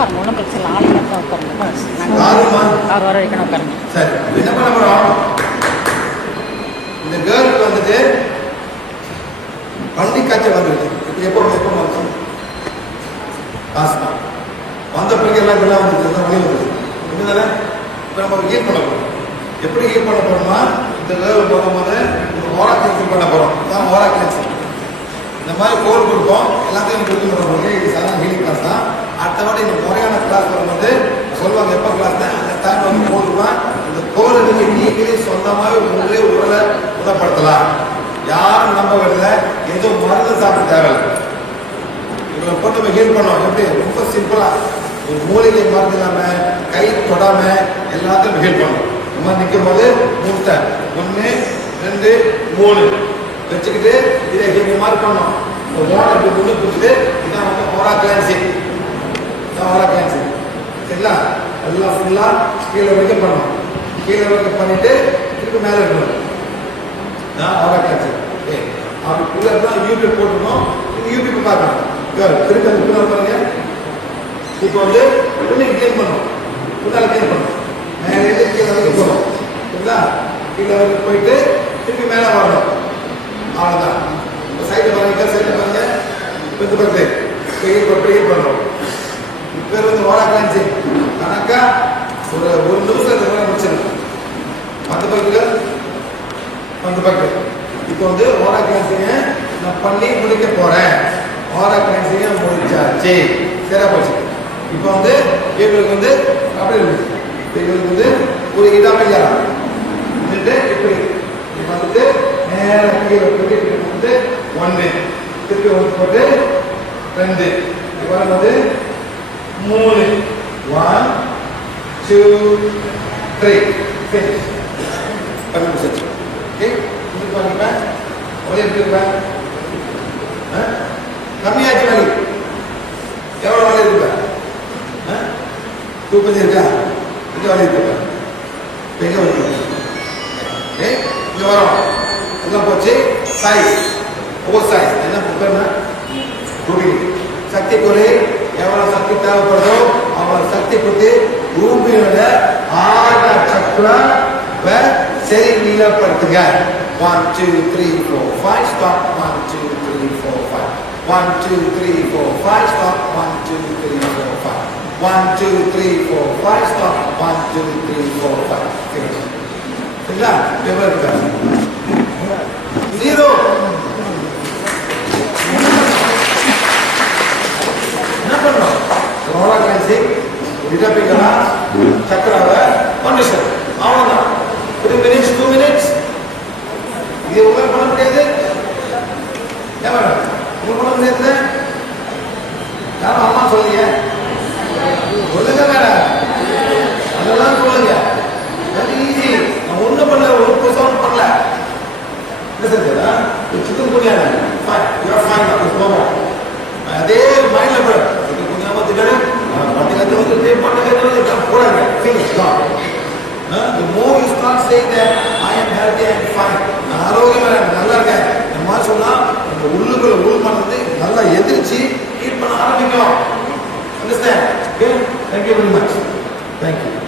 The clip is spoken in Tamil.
உட்காருங்க, ஒன்றும் பிரச்சனை இல்லை. ஆளுங்க தான் உட்காருங்க. அவர் வர வைக்கணும், உட்காருங்க. சரி, என்ன பண்ண போகிறோம்? இந்த கேர்ளுக்கு வந்துட்டு பள்ளி காய்ச்சல் வந்துருக்கு. இப்போ எப்போ வந்துச்சு? காசு வந்த பிறகு எல்லாம் இதெல்லாம் வந்துருக்கு, தான் வழி வந்துருக்கு. இன்னும் தானே இப்போ நம்ம ஹீட் பண்ண போகிறோம். எப்படி ஹீட் பண்ண போகிறோமா? இந்த கேர்ள் போகும்போது இந்த ஓரா கிளீன்சிங் பண்ண போகிறோம். தான் ஓரா கிளீன்சிங். இந்த மாதிரி கோல் கொடுப்போம், எல்லாத்தையும் கொடுத்து பண்ணுறோம். இது சாதாரண ஹீலிங் கிளாஸ் தான். அடுத்த வாட்டி இந்த முறையான கிளாஸ் வரும்போது சொல்லுவாங்க எப்போ கிளாஸ் தான் அந்த டைம் வந்து போட்டுருவான். இந்த கோலை நீங்களே சொந்தமாகவே உங்களே உடலை குணப்படுத்தலாம். யாரும் நம்ப வரல, எதுவும் மருந்து சாப்பிட தேவையில்லை. இவங்களை போட்டு நம்ம ஹீல் பண்ணோம். எப்படி? ரொம்ப சிம்பிளாக ஒரு மூலிகை மருந்து இல்லாமல் கை தொடாமல் எல்லாத்தையும் ஹீல் பண்ணணும். நம்ம நிற்கும் போது 3 டைம் 1 2 3 வச்சுக்கிட்டு இதை இந்த மாதிரி பண்ணணும். இந்த ஓனை இப்படி முன்னு கொடுத்துட்டு இதான் வந்து ஓரா கிளான்சிங். இதான் ஓரா கிளான்சிங். சரிங்களா? எல்லாம் ஃபுல்லாக கீழே வரைக்கும் பண்ணணும். கீழே வரைக்கும் பண்ணிட்டு திருப்பி மேலே இருக்கணும். நான் ஓரா கிளான்சிங். ஓகே, அப்படி தான் யூடியூப் போட்டுருக்கோம். இது யூடியூப் பார்க்கலாம். திருப்பி அந்த பின்னால் பாருங்க. இப்போ வந்து பின்னாடி கிளீன் பண்ணணும். பின்னால் கிளீன் பண்ணணும். மேலே கீழே வரைக்கும் போகணும். சரிங்களா? கீழே வரைக்கும் போயிட்டு திருப்பி மேலே வரணும். அவ்வளோதான். இப்போ சைடு பாருங்க, சைடு பாருங்க. இப்போ இந்த பக்கத்து பெரிய பண்ணுறோம். இப்போ வந்து ஓரா கிளான்சிங் கணக்கா ஒரு நிமிஷத்துக்கு மேலே முடிச்சிடணும். அந்த பக்கத்து இப்போ வந்து ஓரா கிளான்சிங்கை நான் பண்ணி முடிக்க போகிறேன். ஓரா கிளான்சிங்கை முடிச்சாச்சு. சரியா போச்சு. இப்போ வந்து இவங்களுக்கு வந்து அப்படி இருக்கு. இவங்களுக்கு வந்து ஒரு இதாக இல்லையா நின்று இப்படி இப்போ வந்துட்டு நேரம் கீழே போட்டு வந்து 1 திருப்பி 1 போட்டு 2 இப்போ வந்து 3 1 2 3 finish பண்ணி முடிச்சு. ஓகே, இது பண்ணிப்பேன். ஒரே இருப்பேன். கம்மியாச்சு வலி. எவ்வளோ வலி இருப்பேன்? 2 கொஞ்சம் இருக்கா? கொஞ்சம் வலி இருப்பேன். எங்கே வலி? ஓகே, இங்கே வரோம். எல்லாம் போச்சு. சைஸ் ஒவ்வொரு சைஸ் என்ன புக்கர்னா குடி சக்தி குறை எவ்வளோ சக்தி தேவைப்படுதோ அவ்வளோ சக்தி கொடுத்து பூமியோட ஆக சக்கர சரி நீளப்படுத்துங்க. 1 2 3 4 5 ஸ்டாப். 1 2 3 4 5 1 2 3 4 5 ஸ்டாப். 1 2 3 4 5 1 2 3 4 5 ஸ்டாப். 1 2 3 4 5 finish. சரிங்களா? எவ்வளோ இருக்கு? 0. என்ன பண்ணுறோம்? ஓரா கிளான்சிங் இடப்பிக்கலாம் சக்கராவை கண்டிஷன் அவ்வளோதான். 3 minutes 2 minutes இது உங்களுக்கு பண்ண முடியாது. ஏன் மேடம் உங்களுக்கு பண்ண முடியாது? யாரும் அம்மா சொல்லுங்க சொல்லுங்க மேடம், அதெல்லாம் சொல்லுங்க. Very easy. நான் ஒன்றும் பண்ணல, ஒரு புதுசாக பண்ணல. சிக்கன் குனியாங்க அதே மைண்டில் போய் சிக்கன் குனியாம திட்டு பட்டு கற்று வந்து பட்டு கற்று வந்து போடாங்க. The more you start saying that I am healthy and fine, நான் ஆரோக்கியமாக இருக்கேன், நல்லா இருக்கேன், இந்த மாதிரி சொன்னால் அந்த உள்ளுக்குள்ள உள்மனம் வந்து நல்லா எதிர்த்து ஹீட் பண்ண ஆரம்பிக்கும். Understand? Okay? Thank you very much. Thank you.